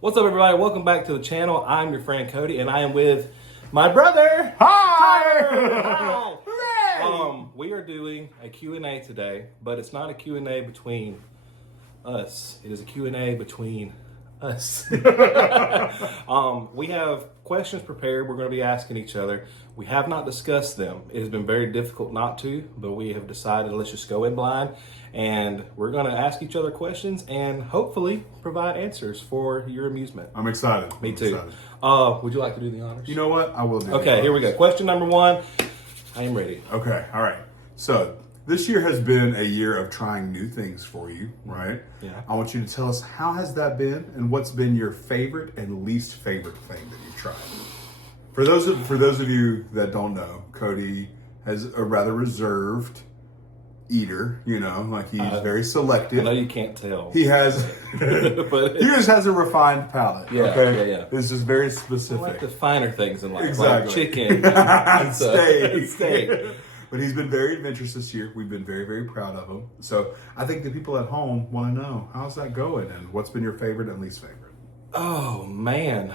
What's up, everybody? Welcome back to the channel. I'm your friend Cody, and I am with my brother. Hi! Hi! Hey! We are doing a Q&A today, but it's not a Q&A between us. It is a Q&A between us. We have questions prepared we're going to be asking each other. We have not discussed them. It has been very difficult not to, but we have decided let's just go in blind, and we're going to ask each other questions and hopefully provide answers for your amusement. I'm excited. Me too. Excited. Would you like to do the honors? You know what? I will do Okay, here we go. Question number one. I am ready. Okay, all right. So this year has been a year of trying new things for you, right? Yeah. I want you to tell us how has that been and what's been your favorite and least favorite thing that you've tried. For those of you that don't know, Cody has a rather reserved eater, like he's very selective. I know you can't tell. He has, But he just has a refined palate. Yeah, okay? yeah. This is very I specific. like the finer things in life, Exactly. like chicken, and Steak. But he's been very adventurous this year. We've been very, very proud of him. So I think the people at home want to know, how's that going and what's been your favorite and least favorite? Oh man.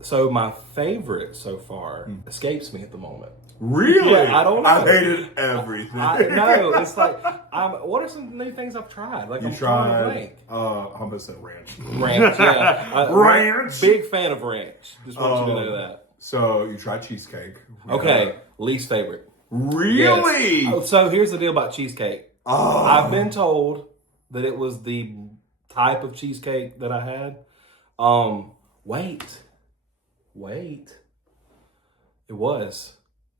So my favorite so far escapes me at the moment. Really? Yeah, I don't know. I hated everything. No, it's like what are some new things I've tried? Like You I'm trying to tried, think. I almost said ranch. Ranch, yeah. Ranch? Big fan of ranch. Just want you to know that. So you tried cheesecake. Okay, least favorite. Really? Yes. Oh, so here's the deal about cheesecake. Oh. I've been told that it was the type of cheesecake that I had. Wait. It was.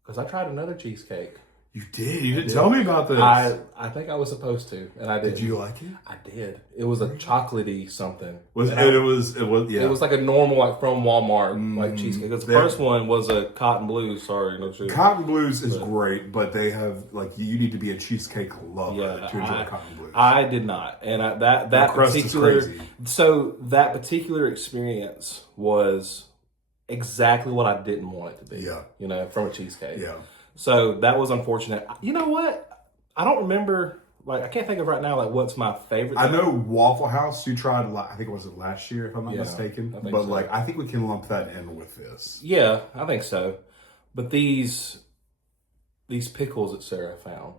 Because I tried another cheesecake. You did? You didn't tell me about this. I think I was supposed to, and I did. Did you like it? I did. It was a chocolatey something. It was yeah. It was like a normal, like from Walmart, like cheesecake. Because the first one was a Cotton Blues. Sorry, no shit. Cotton Blues is great, but they have you need to be a cheesecake lover to enjoy Cotton Blues. I did not, and that crust particular is crazy. So that particular experience was exactly what I didn't want it to be. Yeah, from a cheesecake. Yeah. So that was unfortunate. You know what? I don't remember. I can't think of right now. What's my favorite? I know Waffle House. You tried. I think it was last year, if I'm not mistaken. I think but so. I think we can lump that in with this. Yeah, I think so. But these pickles that Sarah found,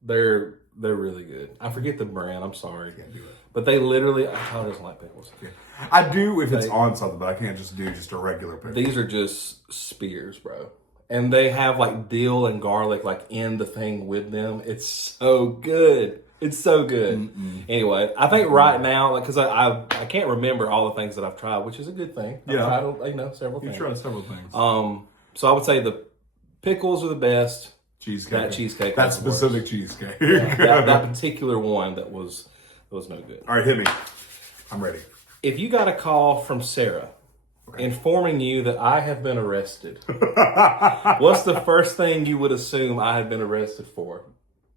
they're really good. I forget the brand. I'm sorry. Can't do it. But they literally. I thought doesn't like pickles. Yeah. I do if it's on something, but I can't just do a regular pickle. These are just spears, bro. And they have dill and garlic in the thing with them. It's so good. It's so good. Anyway, I think right now, because I can't remember all the things that I've tried, which is a good thing. Yeah. I've tried several things. You've tried several things. So I would say the pickles are the best. Cheesecake. That cheesecake. That was the specific worst. cheesecake. Yeah, that particular one that was no good. All right, hit me. I'm ready. If you got a call from Sarah informing you that I have been arrested, what's the first thing you would assume I had been arrested for?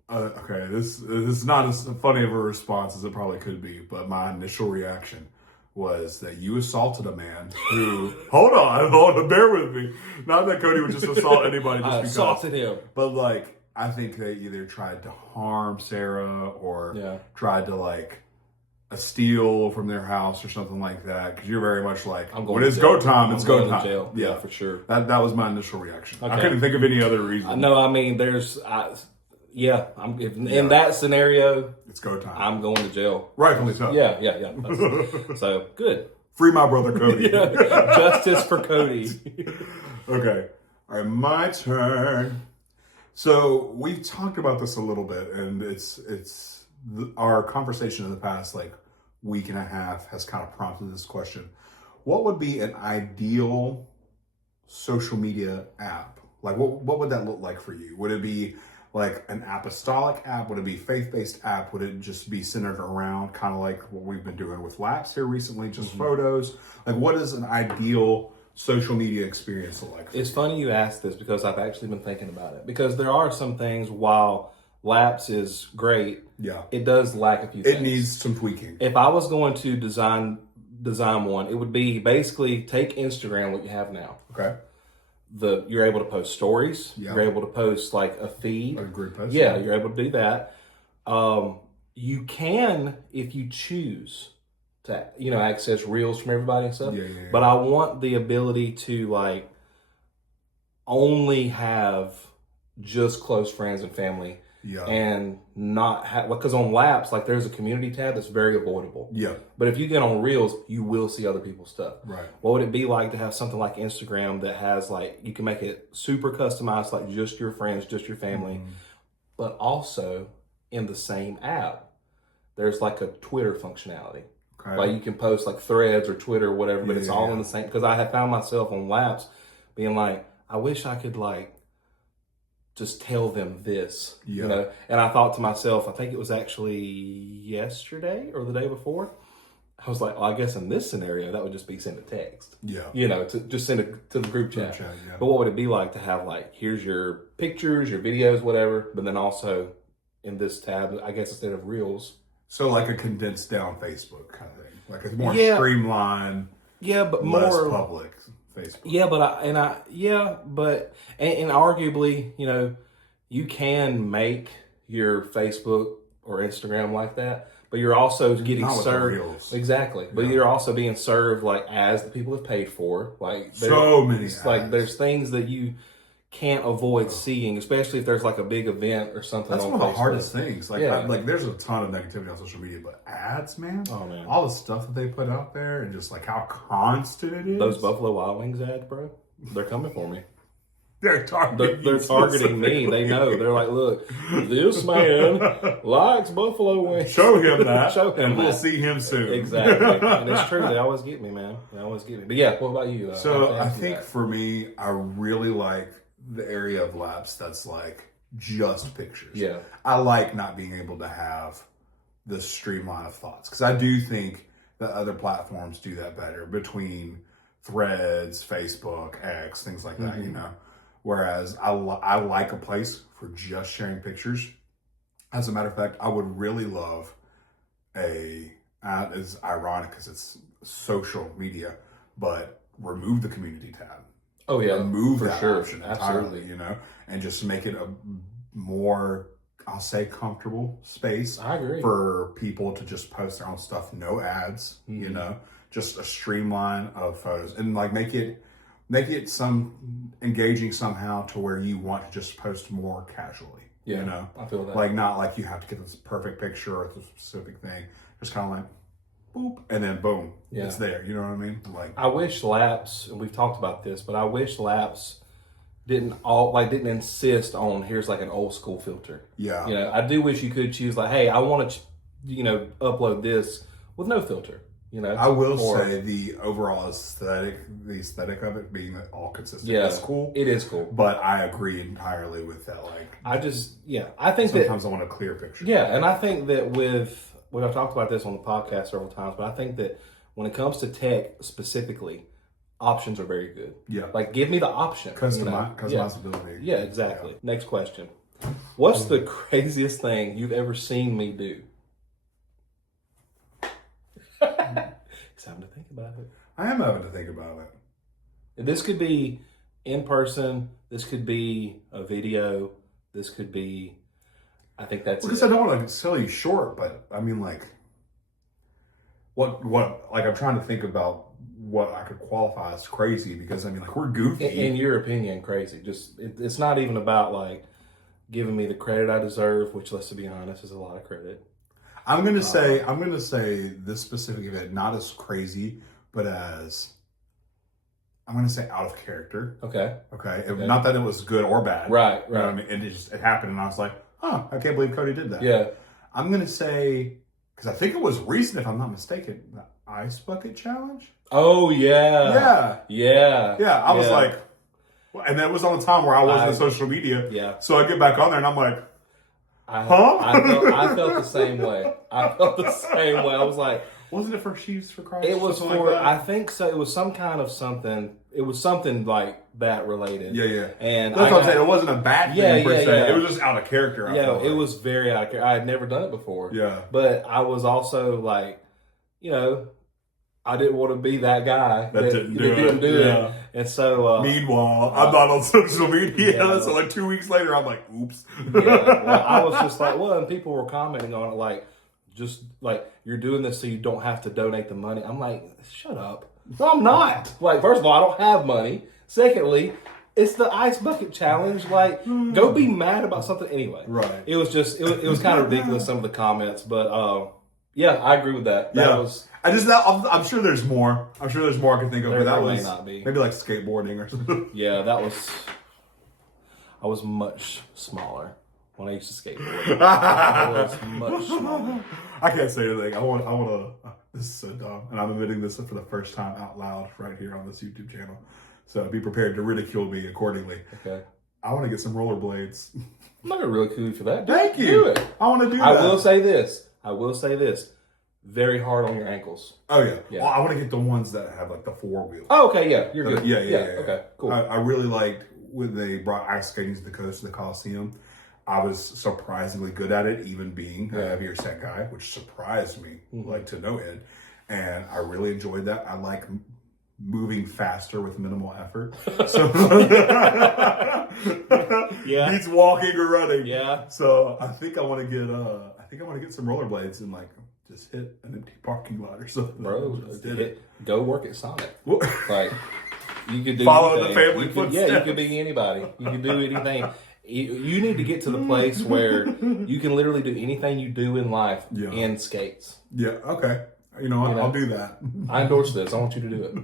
Okay, this is not as funny of a response as it probably could be, but my initial reaction was that you assaulted a man who... Hold on, bear with me. Not that Cody would just assault anybody just because. I assaulted him. But I think they either tried to harm Sarah or tried to steal from their house or something like that. Because you're very much when it's go time, it's go time. Jail. Yeah, for sure. That was my initial reaction. Okay. I couldn't think of any other reason. No, I mean, in that scenario, it's go time. I'm going to jail. Rightfully so. Yeah. So, good. Free my brother Cody. Justice for Cody. Okay. All right, my turn. So we've talked about this a little bit, and our conversation in the past week and a half has kind of prompted this question. What would be an ideal social media app? What would that look like for you? Would it be an apostolic app? Would it be faith-based app? Would it just be centered around kind of what we've been doing with Laps here recently, just photos? What is an ideal social media experience look like? It's funny you asked this because I've actually been thinking about it. Because there are some things, while Laps is great, it does lack a few things. It needs some tweaking. If I was going to design one, it would be basically take Instagram, what you have now. Okay. You're able to post stories. Yeah. You're able to post a feed. A group post. Yeah, you're able to do that. You can, if you choose, to access reels from everybody and stuff. Yeah, yeah, yeah. But I want the ability to like only have just close friends and family. Yeah. And not have, because on Laps, like there's a community tab that's very avoidable. Yeah. But if you get on Reels, you will see other people's stuff. Right. What would it be like to have something like Instagram that has like, you can make it super customized, like just your friends, just your family, but also in the same app, there's like a Twitter functionality. Okay. Like you can post like threads or Twitter or whatever, but it's all in the same, because I have found myself on Laps being like, I wish I could like, just tell them this, you know? And I thought to myself, I think it was actually yesterday or the day before, I was like, well, I guess in this scenario, that would just be send a text. Yeah. You know, to just send it to the group chat. Yeah. But what would it be like to have like, here's your pictures, your videos, whatever, but then also in this tab, I guess instead of Reels. So like a condensed down Facebook kind of thing. Like a more streamlined, but less more public Facebook. Yeah, but and arguably, you know, you can make your Facebook or Instagram like that, but you're also getting Not with the served Reels. Exactly. But you're also being served like as the people have paid for. Like so many ads. Like there's things that you can't avoid seeing, especially if there's like a big event or something. That's on one of the Facebook. hardest things. Like, Yeah. like there's a ton of negativity on social media, but ads, man. Oh man, all the stuff that they put out there and just like how constant it is. those Buffalo Wild Wings ads, bro, they're coming for me. They're targeting me. They know. They're like, look, this man likes buffalo wings. Show him that. Show him and that. we'll see him soon. Exactly. And it's true. They always get me, man. They always get me. But yeah, what about you? So I think for me, I really like the area of Laps that's like just pictures. Yeah. I like not being able to have the streamline of thoughts because I do think that other platforms do that better between Threads, Facebook, X, things like that, you know. Whereas I like a place for just sharing pictures. As a matter of fact, I would really love it's ironic because it's social media, but remove the community tab. Oh yeah, remove for that sure. option entirely, Absolutely. you know, and just make it a more, I'll say, comfortable space. I agree. For people to just post their own stuff, no ads, you know, just a streamline of photos, and like make it some engaging somehow to where you want to just post more casually. Yeah, you know, I feel that. Like not like you have to get this perfect picture or this specific thing. Just kind of like boop, and then boom, it's there. You know what I mean? Like I wish Laps, and we've talked about this, but I wish Laps didn't insist on here's like an old school filter. Yeah, you know, I do wish you could choose like, hey, I want to, upload this with no filter. You know, I will say the overall aesthetic of it being all consistent. Yeah, it's cool. It is cool. But I agree entirely with that. Like, I think sometimes I want a clear picture. Yeah, and I think that I've talked about this on the podcast several times, but I think that when it comes to tech specifically, options are very good. Yeah. Like, give me the option. Customizability. Yeah, exactly. Yeah. Next question. What's the craziest thing you've ever seen me do? It's time to think about it. I am having to think about it. This could be in person. This could be a video. This could be, I think that's because I don't want to sell you short, but I mean, like, what, like, I'm trying to think about what I could qualify as crazy because, I mean, like, we're goofy. In your opinion, crazy. Just, it's not even about, like, giving me the credit I deserve, which, let's be honest, is a lot of credit. I'm gonna say this specific event not as crazy, but as I'm gonna say out of character. Okay. Not that it was good or bad. Right. You know what I mean? And it happened, and I was like, oh, I can't believe Cody did that. Yeah. I'm gonna say because I think it was recent, if I'm not mistaken, the ice bucket challenge. Oh yeah. Yeah. I was like, and that was on the time where I wasn't on social media. Yeah. So I get back on there, and I'm like. I felt the same way. I was like, wasn't it for Sheaves for Christ? It was for, like I think so. It was some kind of something. It was something like that related. Yeah. And that's what I'm saying. It wasn't a bad thing per se. Yeah. It was just out of character. It was very out of character. I had never done it before. Yeah. But I was also like, I didn't want to be that guy that didn't do it. And so... meanwhile, I'm not on social media. So like 2 weeks later, I'm like, oops. Well, I was just like, and people were commenting on it like, just like you're doing this so you don't have to donate the money. I'm like, shut up. No, I'm not. Like, first of all, I don't have money. Secondly, it's the ice bucket challenge. Like, go be mad about something anyway. Right. It was just it was kind of ridiculous, some of the comments, but yeah, I agree with that. That was. I'm sure there's more. I'm sure there's more I can think of. There But that may was not be. maybe like skateboarding or something. Yeah, that was. I was much smaller when I used to skateboard. I was much smaller. I can't say anything. I want to. This is so dumb, and I'm admitting this for the first time out loud right here on this YouTube channel. So be prepared to ridicule me accordingly. Okay. I want to get some rollerblades. I'm not gonna really cool for that. Thank you. Do it. I want to do that. I will say this. Very hard on your ankles. Oh yeah. Yeah. Well, I want to get the ones that have like the 4-wheel. Oh, okay, yeah, you're good. Yeah. Okay, cool. I really liked when they brought ice skating to the coast of the Coliseum. I was surprisingly good at it, even being a heavier set guy, which surprised me like to no end. And I really enjoyed that. I like moving faster with minimal effort. So Yeah. beats walking or running. Yeah. So I think I want to get some rollerblades and like just hit an empty parking lot or something. Bro, Just did it. go work at Sonic. Well, Like, you could do Follow anything. the family You could- footsteps. Yeah, you could be anybody. You can do anything. You need to get to the place where you can literally do anything you do in life in skates. Yeah, okay. You know what? I'll do that. I endorse this. I want you to do it.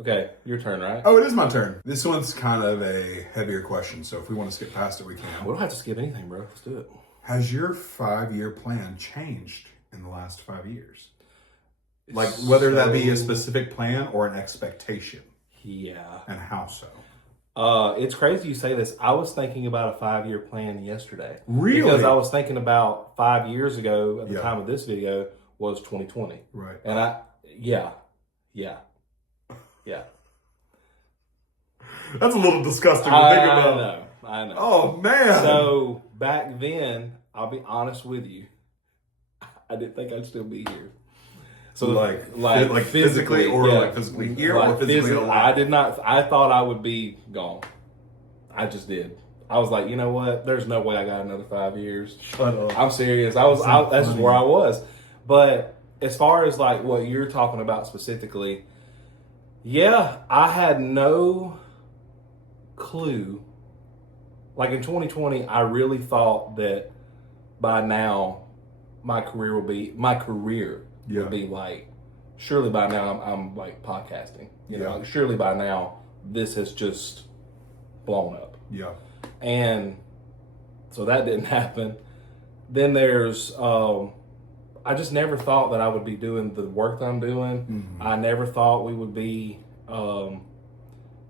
Okay, your turn, right? Oh, it is my turn. This one's kind of a heavier question, so if we want to skip past it, we We can. don't have to skip anything, bro. Let's do it. Has your 5-year plan changed in the last 5 years? Like, whether that be a specific plan or an expectation, Yeah. and how so? It's crazy you say this. I was thinking about a 5-year plan yesterday. Really? Because I was thinking about 5 years ago at the Yeah. time of this video was 2020. Right. And yeah. That's a little disgusting to think about. I know. Oh, man. So back then, I'll be honest with you, I didn't think I'd still be here. So like physically or like physically here or physically alive? I did not. I thought I would be gone. I just did. I was like, you know what? There's no way I got another 5 years. Shut up. I'm serious. That's just where I was. But as far as like what you're talking about specifically, yeah, I had no clue. Like in 2020, I really thought that by now my career would be like, surely by now I'm like podcasting. You know, like, surely by now this has just blown up. Yeah. And so that didn't happen. Then there's I just never thought that I would be doing the work that I'm doing. Mm-hmm. I never thought we would be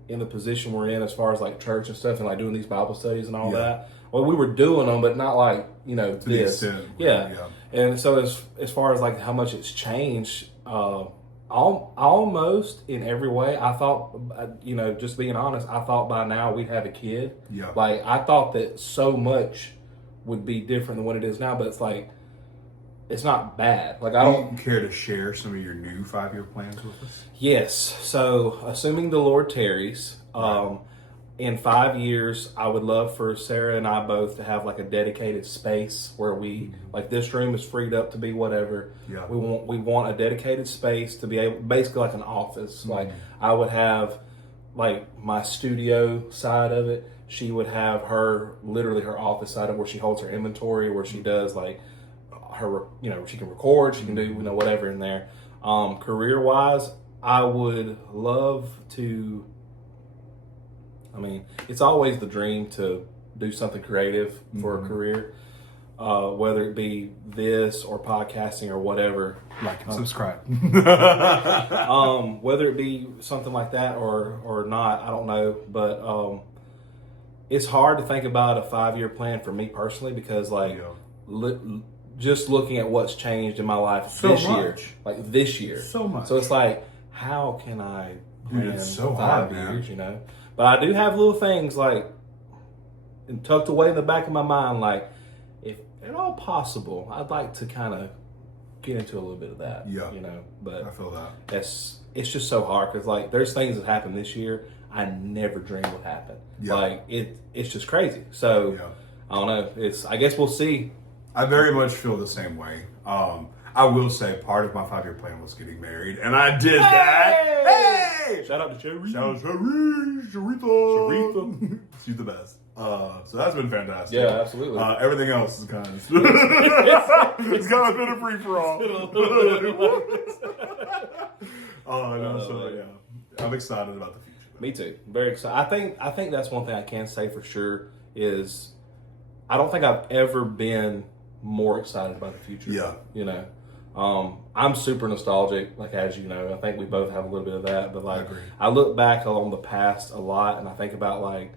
in the position we're in as far as like church and stuff and like doing these Bible studies and all that. Well, we were doing them, but not like, you know, To the this. extent, Yeah. And so as far as like how much it's changed, almost in every way, I thought, you know, just being honest, I thought by now we'd have a kid. Yeah. Like I thought that so much would be different than what it is now, but it's like, it's not bad. Like I don't care to share some of your new 5-year plans with us? Yes. So, assuming the Lord tarries, in 5 years, I would love for Sarah and I both to have like a dedicated space where we, like this room is freed up to be whatever. Yeah. We want a dedicated space to be able, basically like an office. Like I would have like my studio side of it. She would have literally her office side of it where she holds her inventory, where she does like her, you know, she can record, she can do, you know, whatever in there. Career wise, I would love to, I mean, it's always the dream to do something creative for a career, whether it be this or podcasting or whatever. Like and subscribe. Whether it be something like that or not, I don't know. But it's hard to think about a 5-year plan for me personally because like just looking at what's changed in my life this year. So much. So it's like, how can I plan it's so 5 hard, years, man. you know? But I do have little things like tucked away in the back of my mind, like if at all possible, I'd like to kind of get into a little bit of that. Yeah. You know, but I feel that. it's just so hard because like there's things that happened this year I never dreamed would happen. Yeah. Like it's just crazy. So I don't know. I guess we'll see. I very much feel the same way. I will say part of my 5-year plan was getting married, and I did that. Hey! Shout out to Cherry. Shout out to Sharita. She's the best. So that's been fantastic. Yeah, absolutely. Everything else is kind of it's kind of been a free for all. So yeah, I'm excited about the future. Me too. Very excited. I think that's one thing I can say for sure is I don't think I've ever been more excited about the future. Yeah. You know, I'm super nostalgic, like, as you know. I think we both have a little bit of that, but like, I look back on the past a lot, and I think about like,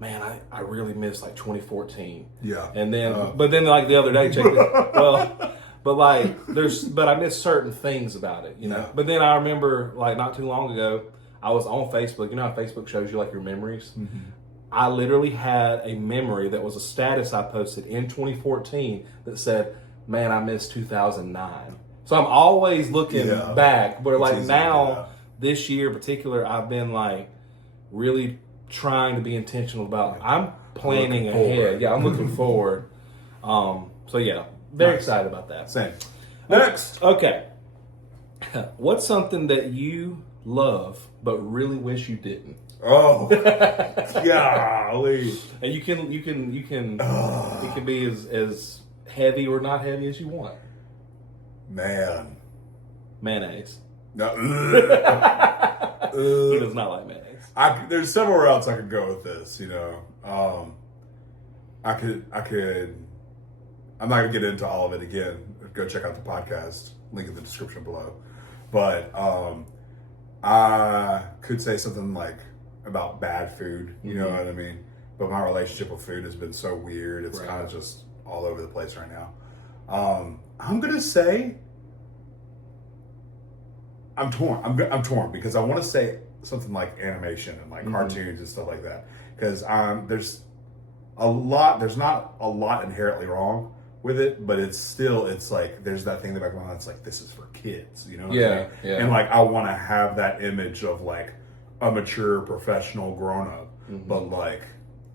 man, I really miss like 2014. Yeah. And then, but then like the other day, check this. Well, but I miss certain things about it, you know. Yeah. But then I remember like not too long ago, I was on Facebook. You know how Facebook shows you like your memories? Mm-hmm. I literally had a memory that was a status I posted in 2014 that said, man, I miss 2009. So I'm always looking back, but like now, this year in particular, I've been like really trying to be intentional about, I'm planning ahead. Yeah, I'm looking forward. So yeah, very excited about that. Same. Next. Okay. What's something that you love but really wish you didn't? Oh, golly! And you can it can be as heavy or not heavy as you want. Man, Mayonnaise. No, He does not like mayonnaise. There's several routes I could go with this. You know, I could. I'm not gonna get into all of it again. Go check out the podcast. Link in the description below. But I could say something like about bad food. You know what I mean? But my relationship with food has been so weird. It's kind of just all over the place right now. I'm gonna say I'm torn. I'm torn because I want to say something like animation and like cartoons and stuff like that. Because there's not a lot inherently wrong with it, but it's like there's that thing in the back of my mind that's like, this is for kids, you know what I mean? Yeah. And like I want to have that image of like a mature professional grown up, but like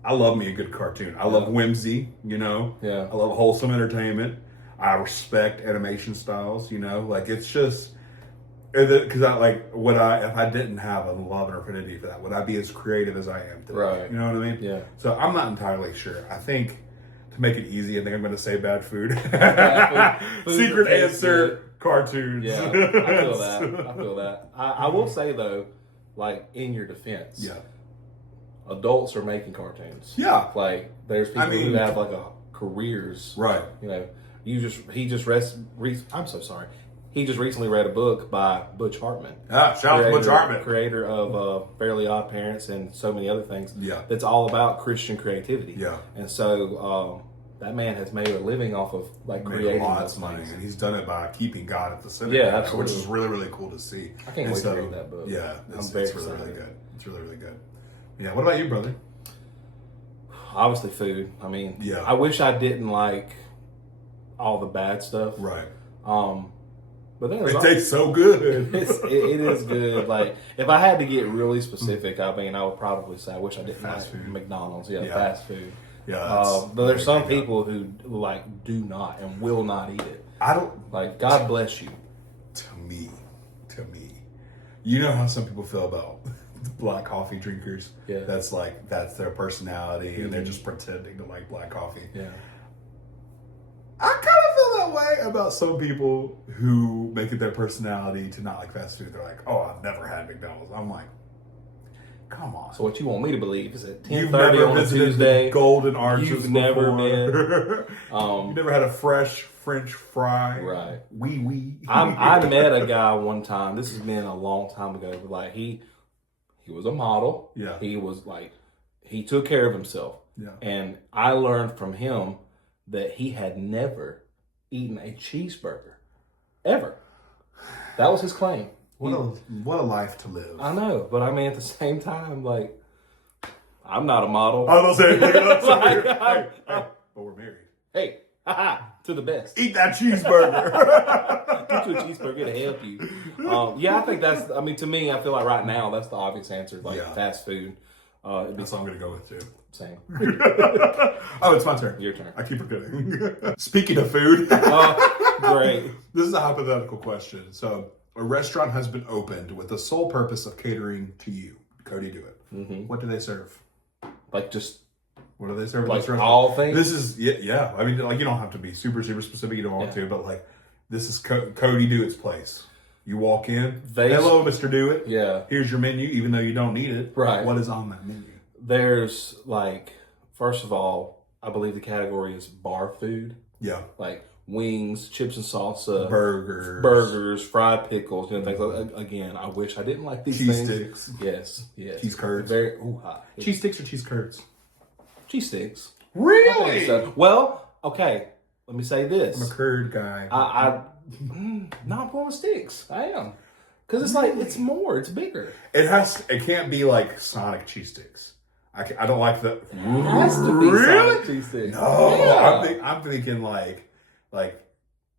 I love me a good cartoon. I love whimsy, you know. Yeah. I love wholesome entertainment. I respect animation styles, you know. Like it's just because if I didn't have a love and affinity for that, would I be as creative as I am today? Right. You know what I mean? Yeah. So I'm not entirely sure. I think to make it easy, I think I'm going to say bad food. Food Secret answer: cartoons. Yeah, I feel that. I feel that. I will say though, like in your defense, adults are making cartoons. Yeah. Like there's people who have like careers. Right. You know, I'm so sorry. He just recently read a book by Butch Hartman. Shout out to Butch Hartman, creator of Fairly Odd Parents and so many other things. Yeah. That's all about Christian creativity. Yeah. And so that man has made a living off of like creating lots of money, and he's done it by keeping God at the center. Yeah, absolutely. Which is really, really cool to see. I can't wait to read that book. Yeah, it's very really, excited. really good. It's really, really good. Yeah. What about you, brother? Obviously, food. I mean, yeah. I wish I didn't like all the bad stuff. Right. But then it tastes so good. it is good. Like if I had to get really specific, I mean, I would probably say I wish I didn't fast like food. McDonald's. Yeah, fast food. Yeah. But there's some people who like do not and will not eat it. I don't like. God bless you. To me, you know how some people feel about black coffee drinkers. Yeah. That's their personality, and they're just pretending to like black coffee. Yeah. I kind of feel that way about some people who make it their personality to not like fast food. They're like, oh, I've never had McDonald's. I'm like, come on. So what you want me to believe is at 10:30 never on a visited Tuesday, the Golden Arches you've never before. been. You never had a fresh French fry. Right. Oui. I met a guy one time. This has been a long time ago, but like he was a model. Yeah. He was like, he took care of himself. Yeah. And I learned from him that he had never eaten a cheeseburger. Ever. That was his claim. What a life to live. I know, but I mean, at the same time, like, I'm not a model. I don't say anything else. Hey, but we're married. Hey, to the best. Eat that cheeseburger. Get you a cheeseburger to help you. I think to me, I feel like right now, that's the obvious answer, like fast food. It'd be That's what I'm going to go with, too. same. Oh, it's my turn. Your turn. I keep forgetting. Speaking of food. Great. This is a hypothetical question. So, a restaurant has been opened with the sole purpose of catering to you. Cody, do it. Mm-hmm. What do they serve? Like just What do they serve? like all things? This is, yeah. I mean, like, you don't have to be super, super specific. You don't want to, but like, this is Cody Do It's place. You walk in. Hello, Mr. Do It. Yeah. Here's your menu, even though you don't need it. Right. What is on that menu? There's like, first of all, I believe the category is bar food. Yeah. Like wings, chips and salsa, burgers, fried pickles, things like again, I wish I didn't like these things. Cheese sticks. Yes. Cheese curds. Cheese sticks or cheese curds? Cheese sticks. Really? So. Well, okay. Let me say this. I'm a curd guy. Not more sticks. I am. Because it's like, it's more, it's bigger. It can't be like Sonic cheese sticks. I don't like the. It has to be Sonic cheese sticks. No, Yeah. I'm thinking like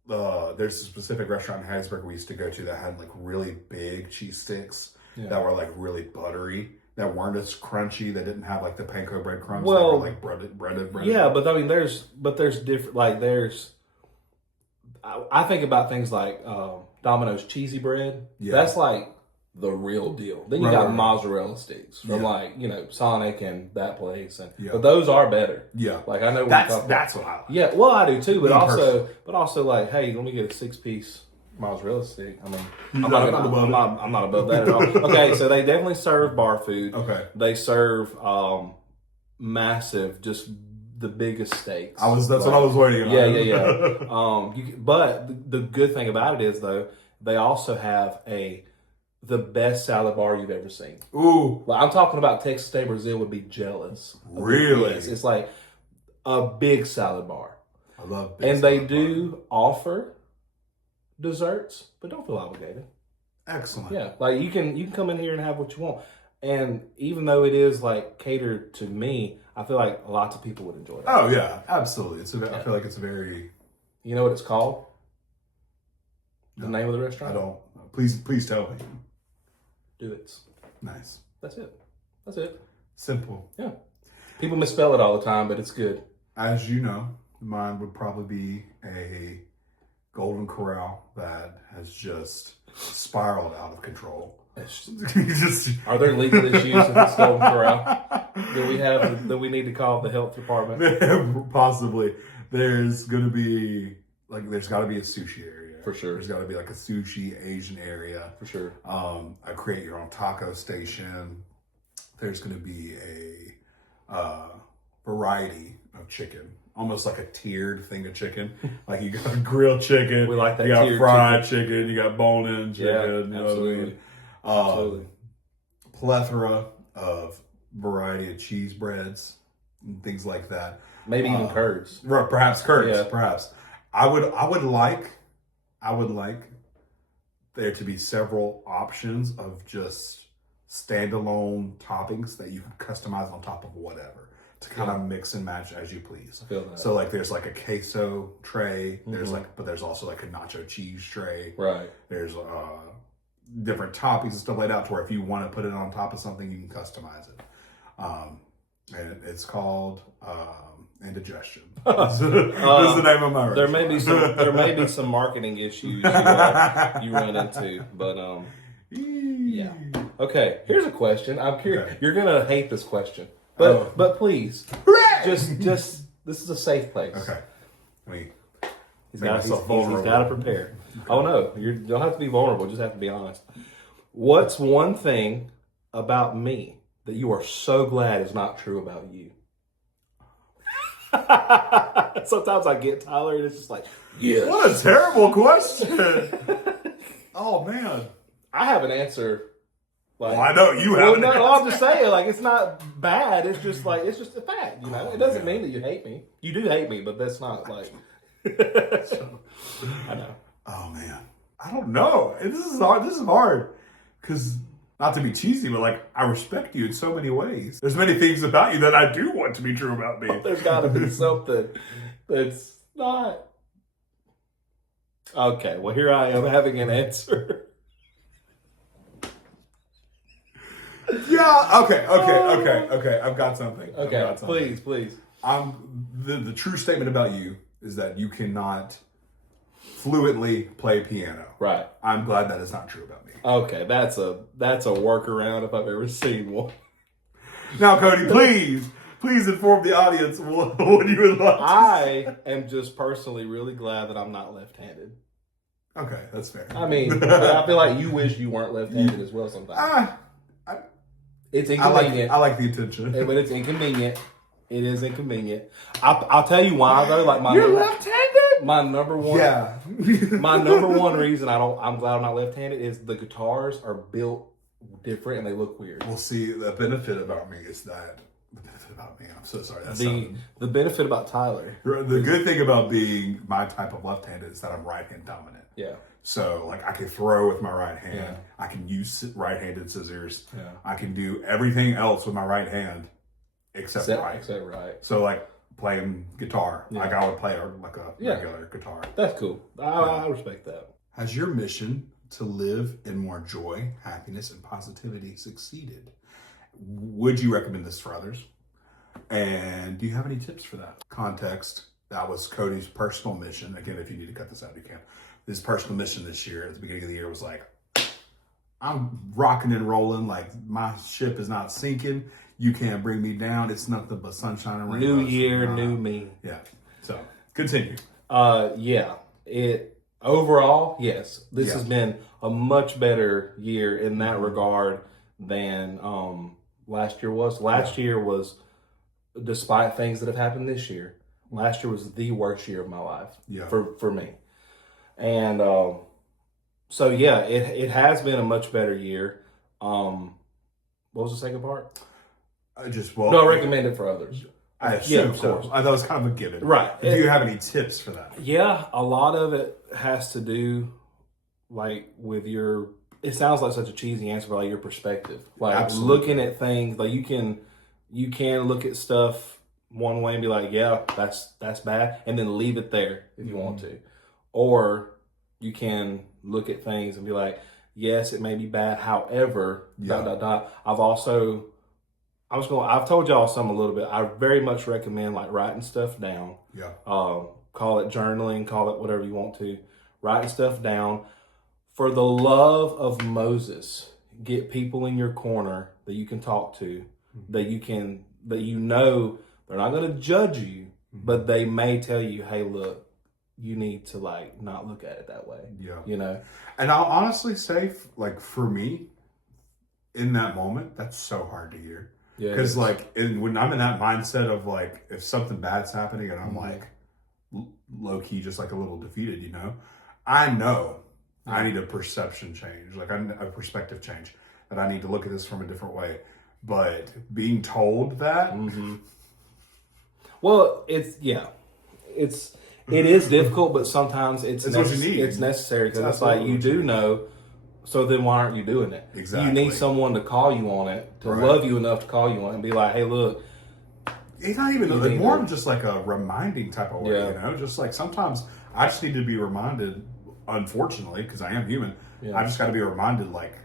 there's a specific restaurant in Hattiesburg we used to go to that had like really big cheese sticks that were like really buttery, that weren't as crunchy, that didn't have like the panko breadcrumbs that were like breaded. Yeah, but I mean, there's different, like I think about things like Domino's cheesy bread. Yeah. That's like the real deal. Then you got mozzarella sticks from like, Sonic and that place. But those are better. Yeah. Like I know that's what I like. Yeah, well I do too, but also like, hey, let me get a 6-piece mozzarella stick. I mean, I'm not above that at all. Okay, so they definitely serve bar food. Okay. They serve massive, just the biggest steaks. That's what I was waiting on. Yeah. But the good thing about it is though, they also have the best salad bar you've ever seen. Ooh. Like, I'm talking about Texas State Brazil would be jealous. Really? Yes, it's like a big salad bar. I love big and they do offer desserts, but don't feel obligated. Excellent. Yeah, like you can come in here and have what you want. And even though it is like catered to me, I feel like lots of people would enjoy it. Oh yeah, absolutely. I feel like it's a very. You know what it's called? The name of the restaurant? I don't. Please tell me. Do It's. Nice. That's it. Simple. Yeah. People misspell it all the time, but it's good. As you know, mine would probably be a Golden Corral that has just spiraled out of control. Are there legal issues with this Golden Corral? Do we need to call the health department? Possibly. There's got to be a sushi area. For sure. There's got to be like a sushi Asian area. For sure. A create your own taco station. There's going to be a variety of chicken. Almost like a tiered thing of chicken. Like you got grilled chicken. We like that. You got fried chicken. You got bone-in chicken. Yeah, you know absolutely. Absolutely. Plethora of variety of cheese breads and things like that. Maybe even curds. Perhaps curds. Yeah. Perhaps. I would like there to be several options of just standalone toppings that you can customize on top of whatever to kind of mix and match as you please. I feel that. So like there's like a queso tray. But there's also like a nacho cheese tray. Right. There's different toppings and stuff like that to where if you want to put it on top of something, you can customize it. And it's called indigestion. This is the name of my restaurant. There may be some marketing issues you run into, but yeah. Okay, here's a question. I'm curious. Okay. You're gonna hate this question, but please, just this is a safe place. Okay. I mean, he's got to prepare. Oh no, you don't have to be vulnerable. Just have to be honest. What's one thing about me that you are so glad is not true about you? Sometimes I get Tyler and it's just like, yes. What a terrible question. Oh man. I have an answer. Like, well, I know you have an answer. I'm just saying, like, it's not bad. It's just a fact, you know. It doesn't mean that you hate me. You do hate me, but that's not like. I know. Oh man, I don't know. This is hard because not to be cheesy, but like I respect you in so many ways. There's many things about you that I do want to be true about me. But there's got to be something that's not. Okay, well here I am having an answer. Yeah. Okay. I've got something. Okay, I've got something. please. The true statement about you is that you cannot fluently play piano. Right. I'm glad that is not true about me. Okay, that's a workaround if I've ever seen one. Now, Cody, please inform the audience what you would like. I am just personally really glad that I'm not left-handed. Okay, that's fair. I mean, I feel like you wish you weren't left-handed as well sometimes. It's inconvenient. I like the intention. But it's inconvenient. It is inconvenient. I'll tell you why though. Like You're left-handed? My number one. Yeah. My number one reason I'm glad I'm not left-handed is the guitars are built different and they look weird. Well, see, the benefit about me is that I'm so sorry. That's the benefit about Tyler. The good thing about being my type of left-handed is that I'm right-hand dominant. Yeah. So, like, I can throw with my right hand. Yeah. I can use right-handed scissors. Yeah. I can do everything else with my right hand except right. Except right. So, like, playing guitar. Yeah. Like, I would play a regular guitar. That's cool. I respect that. Has your mission to live in more joy, happiness, and positivity succeeded? Would you recommend this for others? And do you have any tips for that? Context, that was Cody's personal mission. Again, if you need to cut this out, you can. His personal mission this year at the beginning of the year was like, I'm rocking and rolling. Like, my ship is not sinking. You can't bring me down. It's nothing but sunshine and rainbows. New year, new me. Yeah. So, continue. Yeah. Overall, yes. This has been a much better year in that regard than last year was. Last year was, despite things that have happened this year, last year was the worst year of my life for me. And so, yeah, it has been a much better year. What was the second part? I recommend it for others. I assume so. That was kind of a given. Right. Do you have any tips for that? Yeah, a lot of it has to do, like, with your, it sounds like such a cheesy answer, but like your perspective. Like, Absolutely. Looking at things, like you can look at stuff one way and be like, yeah, that's bad, and then leave it there if you want to. Or you can look at things and be like, yes, it may be bad, however, ... I've told y'all some a little bit. I very much recommend like writing stuff down. Yeah. Call it journaling, call it whatever you want to. Writing stuff down. For the love of Moses, get people in your corner that you can talk to, that you know they're not going to judge you, but they may tell you, hey, look, you need to like not look at it that way. Yeah. You know? And I'll honestly say, like, for me, in that moment, that's so hard to hear. Yeah. Because, like, when I'm in that mindset of, like, if something bad's happening and I'm, like, low-key just, like, a little defeated, you know, I know I need a perception change, like, a perspective change, that I need to look at this from a different way. But being told that... Well, it is difficult, but sometimes it's what you need. It's necessary because it's like you do know. So then why aren't you doing it? Exactly. You need someone to call you on it, to love you enough to call you on it and be like, hey, look. It's not even more of just like a reminding type of way, you know? Just like sometimes I just need to be reminded, unfortunately, because I am human, I just got to be reminded like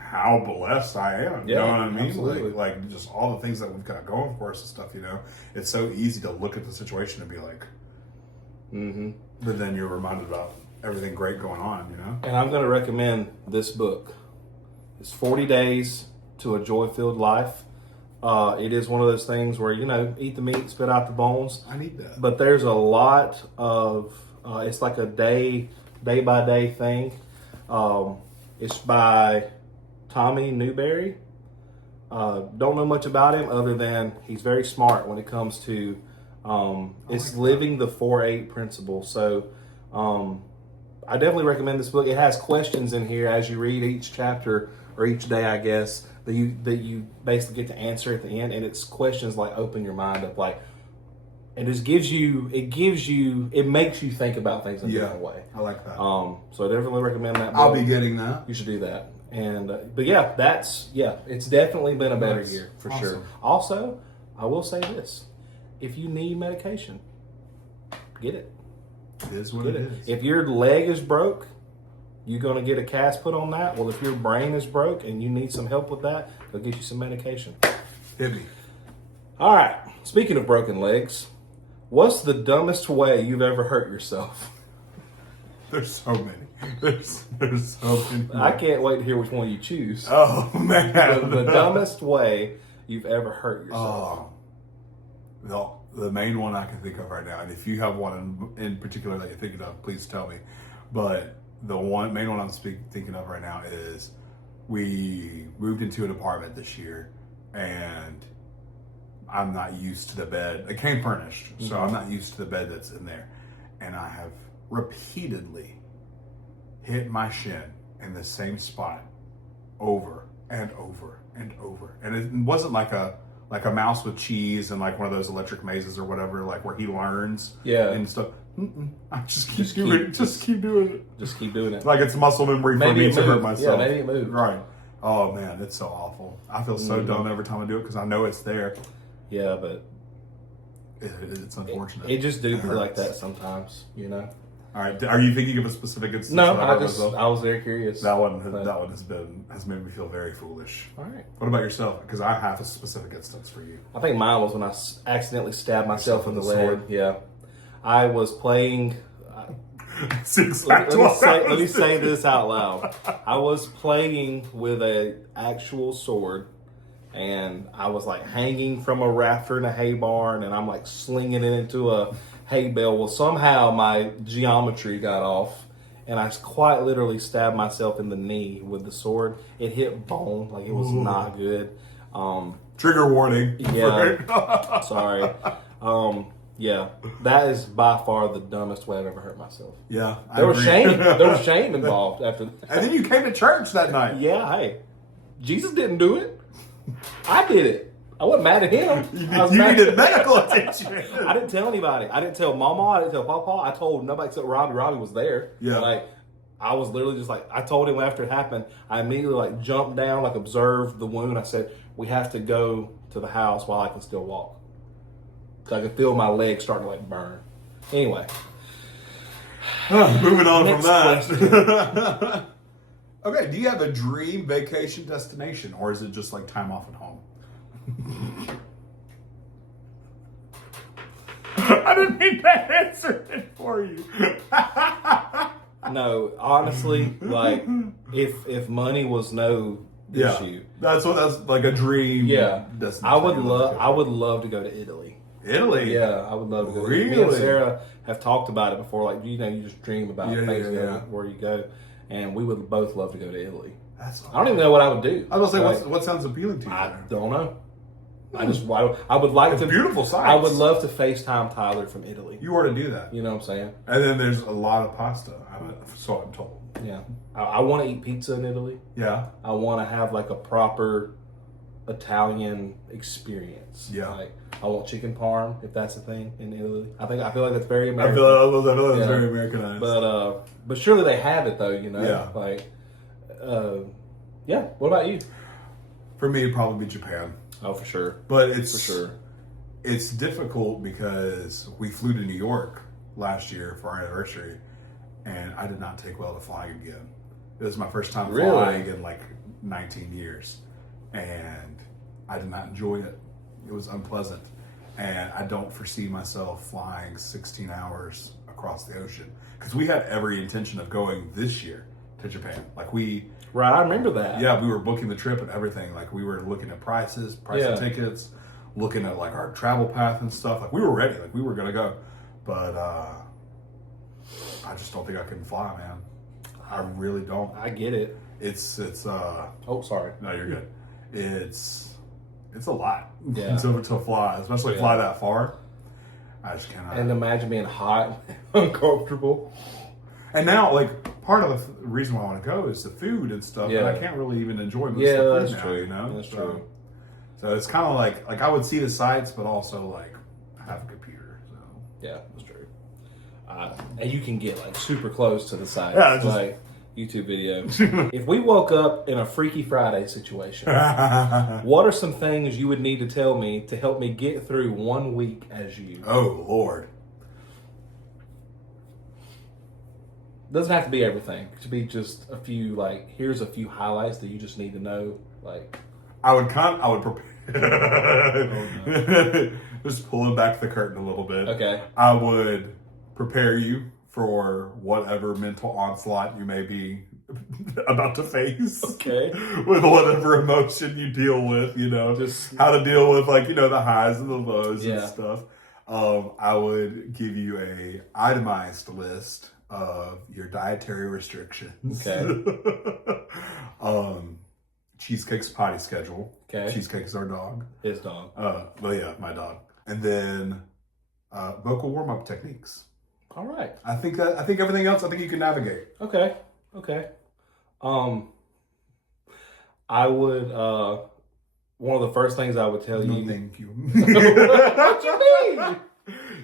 how blessed I am. You know what I mean? Absolutely. Like just all the things that we've got going for us and stuff, you know? It's so easy to look at the situation and be like, but then you're reminded about everything great going on, you know? And I'm going to recommend this book. It's 40 Days to a Joy-Filled Life. It is one of those things where, you know, eat the meat, spit out the bones. I need that. But there's a lot of, it's like a day-by-day thing. It's by Tommy Newberry. Don't know much about him other than he's very smart when it comes to, it's living the 4-8 principle. So, I definitely recommend this book. It has questions in here as you read each chapter or each day, I guess, that you basically get to answer at the end. And it's questions like open your mind up, like, and it makes you think about things in a different way. I like that. So I definitely recommend that book. I'll be getting that. You should do that. And but yeah, it's definitely been a better year for sure. Also, I will say this: if you need medication, get it. It is what it is. If your leg is broke, You gonna get a cast put on that? Well, if your brain is broke and you need some help with that, they'll get you some medication. Hit me. All right. Speaking of broken legs, what's the dumbest way you've ever hurt yourself? There's so many. There's so many. I can't wait to hear which one you choose. Oh man. The dumbest way you've ever hurt yourself. The main one I can think of right now, and if you have one in particular that you're thinking of, please tell me. But the main one I'm thinking of right now is we moved into an apartment this year, and I'm not used to the bed. It came furnished, so I'm not used to the bed that's in there. And I have repeatedly hit my shin in the same spot over and over and over. And it wasn't like a mouse with cheese and like one of those electric mazes or whatever, like where he learns and stuff. I just keep doing it. Just keep doing it. Just keep doing it. Like it's muscle memory for me to hurt myself. Yeah, maybe it moved. Right. Oh man, it's so awful. I feel so dumb every time I do it because I know it's there. Yeah, but it's unfortunate. It just do be like that sometimes, you know. All right. Are you thinking of a specific instance? No, I was very curious. That one has made me feel very foolish. All right. What about yourself? Because I have a specific instance for you. I think mine was when I accidentally stabbed myself in the leg. sword? Yeah. I was playing. That's exactly Let me say this out loud. I was playing with an actual sword, and I was like hanging from a rafter in a hay barn, and I'm like slinging it into a hay bale. Well, somehow my geometry got off, and I quite literally stabbed myself in the knee with the sword. It hit bone, like it was not good. Trigger warning. Yeah. Sorry. Yeah, that is by far the dumbest way I've ever hurt myself. Yeah, there was shame. There was shame involved after. And then you came to church that night. Yeah, hey, Jesus didn't do it. I did it. I wasn't mad at him. You needed medical attention. I didn't tell anybody. I didn't tell Mama. I didn't tell Papa. I told nobody except Robbie. Robbie was there. Yeah. Like, I was literally just like, I told him after it happened. I immediately like jumped down, like observed the wound. I said, we have to go to the house while I can still walk. So I could feel my legs starting to like burn. Anyway. Moving on Next from that. Okay, do you have a dream vacation destination, or is it just like time off at home? I didn't mean to answer it for you. No, honestly, like if money was no issue, that's like a dream. Yeah, destination. I would love to go to Italy. Italy? Yeah, I would love to go. Really? Me and Sarah have talked about it before. Like, you know, you just dream about things where you go, and we would both love to go to Italy. That's I don't even know what I would do. I was gonna say, what sounds appealing to you? I don't know. I would like to. Beautiful sights. I would love to FaceTime Tyler from Italy. You were to do that. You know what I'm saying? And then there's a lot of pasta. So I'm told. Yeah, I want to eat pizza in Italy. Yeah. I want to have like a proper Italian experience. Yeah. Like, I want chicken parm, if that's a thing in Italy. I feel like that's very American. I feel like that's very Americanized. But surely they have it though, you know. Yeah. Like, yeah. What about you? For me, it'd probably be Japan. Oh, for sure. But it's difficult because we flew to New York last year for our anniversary, and I did not take well to flying again. It was my first time flying in like 19 years, and I did not enjoy it. It was unpleasant, and I don't foresee myself flying 16 hours across the ocean, because we had every intention of going this year to Japan. Like Right, I remember that. Yeah, we were booking the trip and everything. Like, we were looking at price of tickets, looking at like our travel path and stuff. Like, we were ready. Like, we were gonna go, but I just don't think I can fly, man. I really don't. I get it. It's Oh, sorry. No, you're good. It's a lot. Yeah. to fly, especially fly that far. I just cannot. And imagine being hot, uncomfortable. And now, like, part of the reason why I want to go is the food and stuff, and I can't really even enjoy most of the food now, true. you know? That's true. So it's kind of like I would see the sights, but also like have a computer. So yeah, that's true. And you can get like super close to the sites, like YouTube video. If we woke up in a Freaky Friday situation, what are some things you would need to tell me to help me get through 1 week as you? Oh Lord. doesn't have to be everything. It should be just a few, like, here's a few highlights that you just need to know. Like, I would prepare. Oh, no. Just pulling back the curtain a little bit. Okay. I would prepare you for whatever mental onslaught you may be about to face. Okay. With whatever emotion you deal with, just how to deal with, like, the highs and the lows and stuff. I would give you a itemized list of your dietary restrictions. Okay. Cheesecake's potty schedule. Okay. Cheesecake is our dog. His dog. Well, yeah, my dog. And then vocal warm-up techniques. All right. I think everything else, I think you can navigate. Okay. I would, one of the first things I would tell you. No, thank you. What you mean?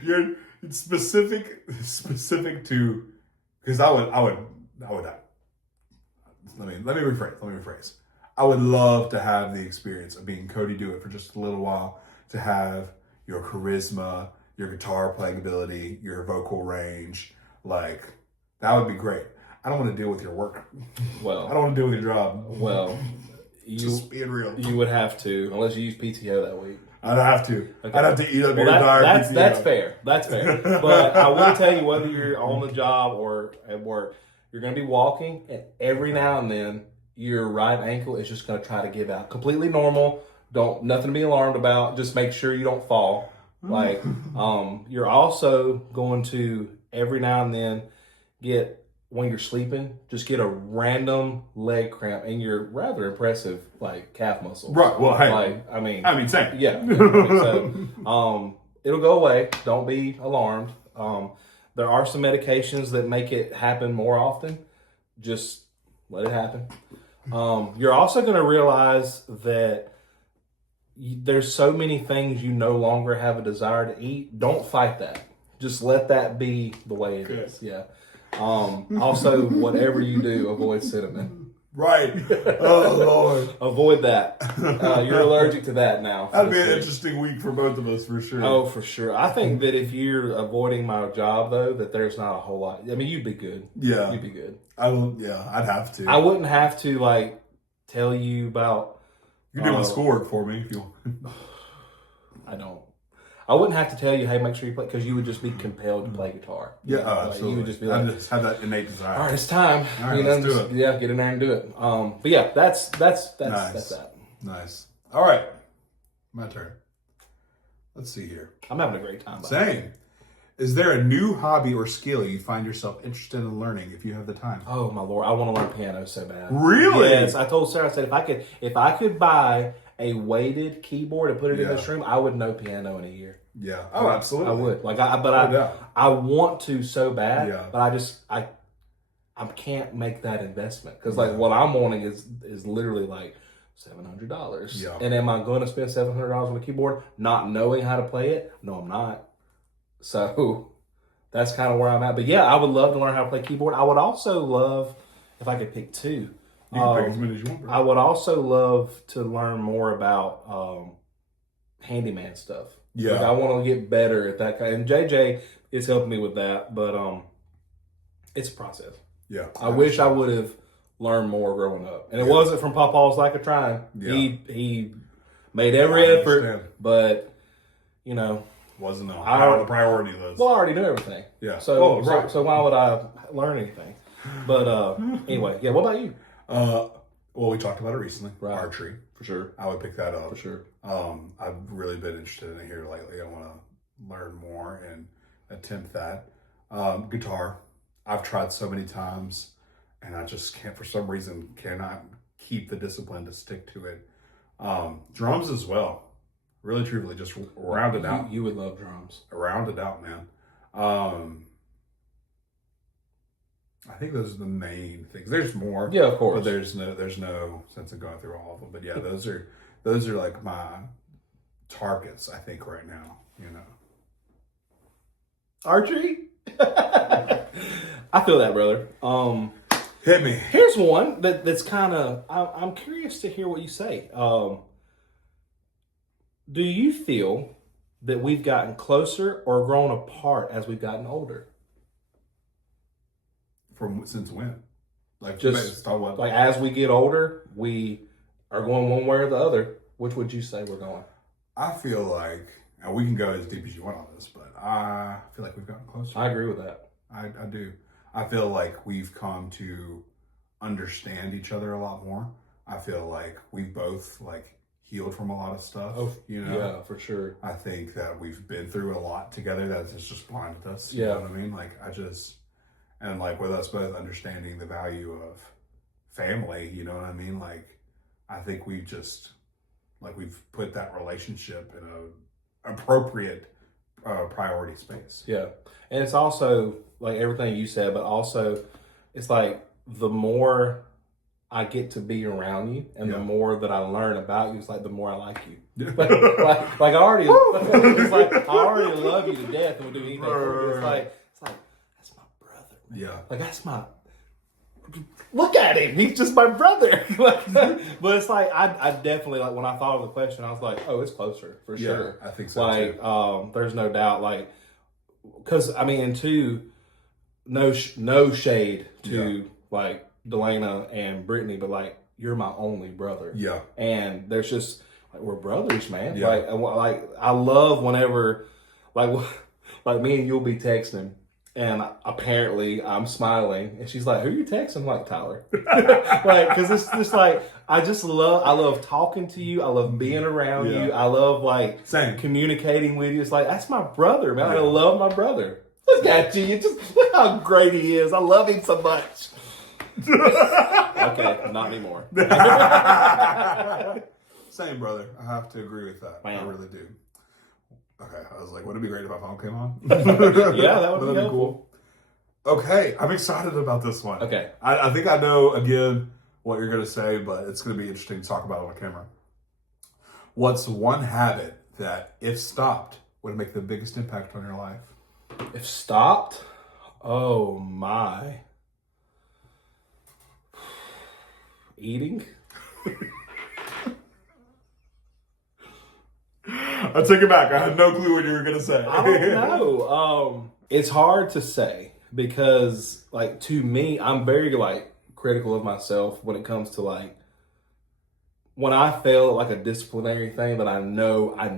You're specific to, because I would, let me rephrase. I would love to have the experience of being Cody Do It for just a little while, to have your charisma, your guitar playing ability, your vocal range. Like, that would be great. I don't want to deal with your work. Well, I don't want to deal with your job. Well, just being real. You would have to, unless you use PTO that week. I'd have to. Okay. I'd have to eat up your entire PTO. That's fair. That's fair. But I will tell you, whether you're on the job or at work, you're going to be walking, and every now and then, your right ankle is just going to try to give out. Completely normal. Nothing to be alarmed about. Just make sure you don't fall. Like, you're also going to every now and then when you're sleeping, just get a random leg cramp in your rather impressive, like, calf muscles. Right. Well, hey. Like, I mean, same. Yeah. So, it'll go away. Don't be alarmed. There are some medications that make it happen more often. Just let it happen. You're also going to realize that there's so many things you no longer have a desire to eat. Don't fight that. Just let that be the way it is. Yeah. Also, whatever you do, avoid cinnamon. Right. Oh, Lord. Avoid that. You're allergic to that now. That'd be an interesting week for both of us, for sure. Oh, for sure. I think that if you're avoiding my job, though, that there's not a whole lot. I mean, you'd be good. Yeah. You'd be good. I'd have to. I wouldn't have to, like, tell you about... You're doing schoolwork for me if you I don't. I wouldn't have to tell you, hey, make sure you play, because you would just be compelled to play guitar. Yeah, like, absolutely. You would just be like, I just have that innate desire. all right, it's time. All right, let's do it. Yeah, get in there and do it. But yeah, that's nice. that. Nice. All right, my turn. Let's see here. I'm having a great time. Same. Is there a new hobby or skill you find yourself interested in learning if you have the time? Oh my Lord, I want to learn piano so bad. Really? Yes, I told Sarah, I said if I could buy a weighted keyboard and put it in this room, I would know piano in a year. Yeah. Oh, absolutely. I would. Like, I want to so bad, but I can't make that investment because like what I'm wanting is literally like $700. Yeah. And am I going to spend $700 on a keyboard not knowing how to play it? No, I'm not. So that's kind of where I'm at. But yeah, I would love to learn how to play keyboard. I would also love, if I could pick two. You can pick as many as you want, bro. I would also love to learn more about handyman stuff. Yeah. Like, I want to get better at that kind. And JJ is helping me with that, but it's a process. Yeah. I wish I would have learned more growing up. And it wasn't from Papa's lack of trying. Yeah. He made every effort, but, wasn't high on the priority list. Well, I already knew everything. Yeah. So why would I learn anything? But anyway, yeah. What about you? Well, we talked about it recently. Right. Archery, for sure. I would pick that up for sure. I've really been interested in it here lately. I want to learn more and attempt that. Guitar, I've tried so many times, and I just can't, for some reason, cannot keep the discipline to stick to it. Drums as well. Really, truly, just round it out. You would love drums. Round it out, man. I think those are the main things. There's more. Yeah, of course. But there's no sense in going through all of them. But yeah, those are like my targets, I think, right now, Archery? I feel that, brother. Hit me. Here's one that's kind of, I'm curious to hear what you say. Do you feel that we've gotten closer or grown apart as we've gotten older? since when? Like Just like as we get older, we are going one way or the other. Which would you say we're going? I feel like, and we can go as deep as you want on this, but I feel like we've gotten closer. I agree with that. I do. I feel like we've come to understand each other a lot more. I feel like we've both like healed from a lot of stuff. Oh, yeah, for sure. I think that we've been through a lot together that has just blinded us. You know what I mean? Like and like with us both understanding the value of family, you know what I mean? Like I think we've put that relationship in a appropriate priority space. Yeah. And it's also like everything you said, but also it's like the more I get to be around you and the more that I learn about you, it's like the more I like you. like I already it's like I already love you to death and would do anything for you. It's like that's my brother, man. Yeah. Like that's my look at him. He's just my brother. But it's like I definitely like when I thought of the question, I was like, oh, it's closer for sure. I think so. Like too. There's no doubt. Like because I mean, and two, no shade to like Delana and Brittany, but like you're my only brother. Yeah. And there's just like we're brothers, man. Yeah. Like I love whenever like me and you'll be texting. And apparently I'm smiling, and she's like, "Who are you texting?" I'm like, Tyler. Like, because it's just like I love talking to you. I love being around you. I love like communicating with you. It's like that's my brother, man. I love my brother. Look at you. You just look how great he is. I love him so much. Okay, not anymore. Same, brother. I have to agree with that. Man. I really do. Okay, I was like, would it be great if my phone came on? Yeah, that would be cool. Okay, I'm excited about this one. Okay. I think I know, again, what you're going to say, but it's going to be interesting to talk about it on camera. What's one habit that, if stopped, would make the biggest impact on your life? If stopped? Oh, my. Eating? I took it back. I had no clue what you were going to say. I don't know. It's hard to say because, like, to me, I'm very, like, critical of myself when it comes to, like, when I fail at, like, a disciplinary thing that I know I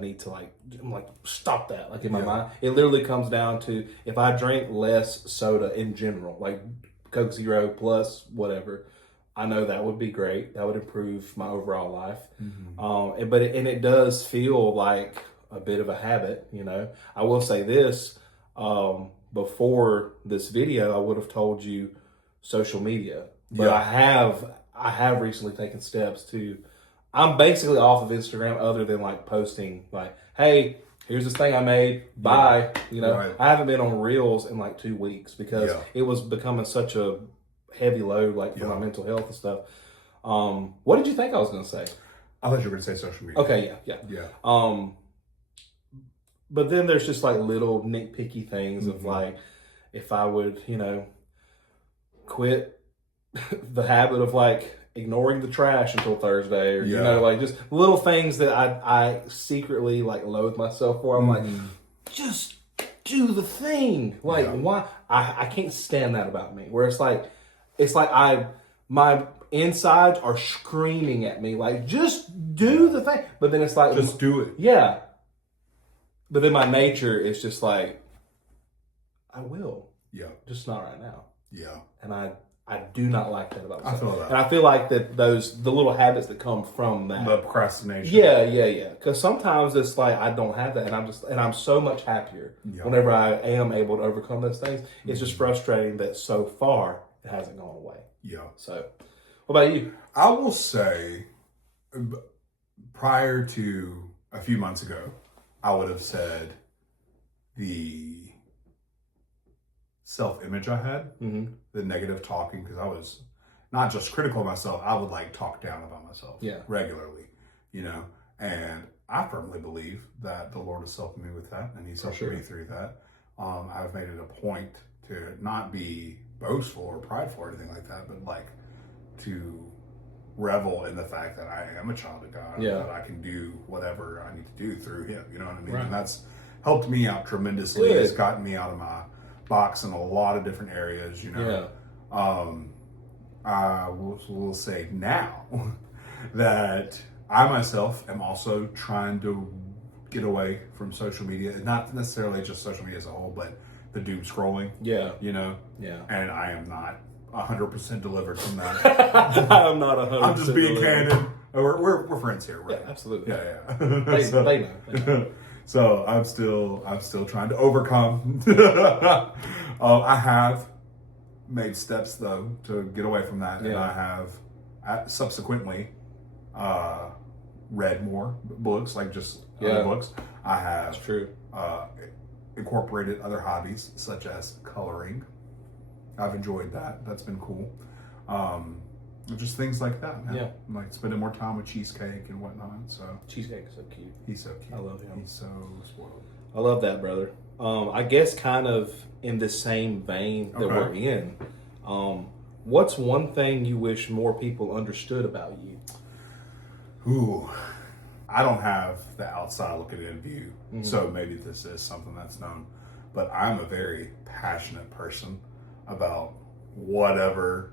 need to, like, I'm like, stop that, like, in my mind. It literally comes down to if I drink less soda in general, like Coke Zero plus whatever, I know that would be great. That would improve my overall life. Mm-hmm. But it does feel like a bit of a habit, you know. I will say this, before this video, I would have told you social media. But I have recently taken steps to, I'm basically off of Instagram other than like posting like, hey, here's this thing I made, bye. You know, I haven't been on Reels in like 2 weeks because it was becoming such a heavy load, like for my mental health and stuff. What did you think I was going to say? I thought you were going to say social media. Okay, yeah. But then there's just like little nitpicky things of like, if I would, you know, quit the habit of like ignoring the trash until Thursday, or you know, like just little things that I secretly like loathe myself for. I'm like, just do the thing. Like why? I can't stand that about me. Where it's like my insides are screaming at me like, just do the thing. But then it's like, just do it. Yeah. But then my nature is just like, I will. Yeah. Just not right now. Yeah. And I do not like that about myself. I feel that. And I feel like that the little habits that come from that. The procrastination. Yeah. Because sometimes it's like I don't have that, and I'm so much happier whenever I am able to overcome those things. It's just frustrating that so far it hasn't gone away. Yeah. So, what about you? I will say, prior to a few months ago, I would have said the self-image I had, the negative talking, because I was not just critical of myself, I would like talk down about myself regularly, you know, and I firmly believe that the Lord has helped me with that, and He's helped me through that. I've made it a point to not be boastful or prideful or anything like that, but like to revel in the fact that I am a child of God, that I can do whatever I need to do through Him, you know what I mean? And that's helped me out tremendously. It's gotten me out of box in a lot of different areas, you know. We'll say now that I myself am also trying to get away from social media, not necessarily just social media as a whole, but the doom scrolling. Yeah. You know? Yeah. And I am not 100% delivered from that. I'm not 100%. I'm just being candid. We're friends here, right? Yeah, absolutely. Yeah. They know. They know. So I'm still trying to overcome. I have made steps though to get away from that, and I have subsequently read more books, like just other books. I have That's true. Incorporated other hobbies such as coloring. I've enjoyed that. That's been cool. Just things like that, man. Yeah. Like spending more time with Cheesecake and whatnot. So Cheesecake is so cute. he's so cute. I love him. He's so spoiled. I love that, brother. I guess kind of in the same vein that we're in. What's one thing you wish more people understood about you? Ooh, I don't have the outside looking in view, so maybe this is something that's known. But I'm a very passionate person about whatever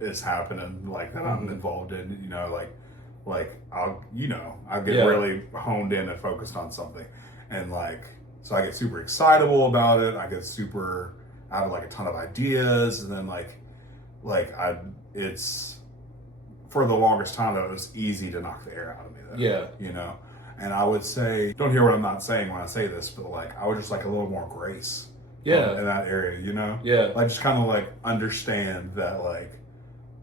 is happening, like that I'm involved in. You know, like I'll get really honed in and focused on something, and like so I get super excitable about it. I have like a ton of ideas, and then it's for the longest time that it was easy to knock the air out of me. Though, Yeah. you know. And I would say, don't hear what I'm not saying when I say this, but like I would just like a little more grace. Yeah. In that area, you know. Yeah. Like just kind of like understand that like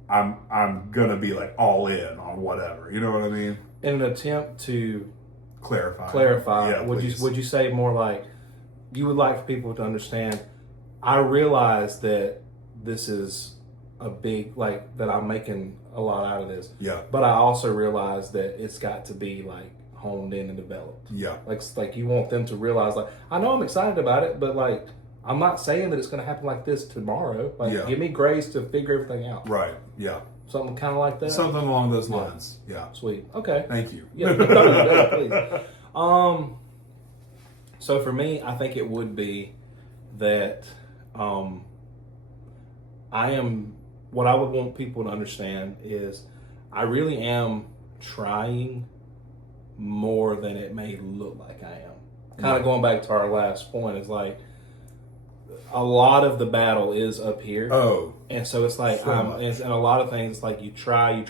I'm gonna be like all in on whatever. You know what I mean? In an attempt to Clarify. Yeah, would you say more like you would like for people to understand? I realize that this is a big that I'm making a lot out of this. Yeah. But I also realize that it's got to be like honed in and developed. Yeah. Like you want them to realize I know I'm excited about it, but like I'm not saying that it's going to happen like this tomorrow. Like give me grace to figure everything out. Right. Yeah. Something kind of like that. Something along those lines. Yeah. Sweet. Okay. Thank you. Yeah. No, please. So for me, I think it would be that what I would want people to understand is I really am trying more than it may look like I am. Kind of going back to our last point, is like a lot of the battle is up here. Oh. And so it's like, and a lot of things, it's like you try,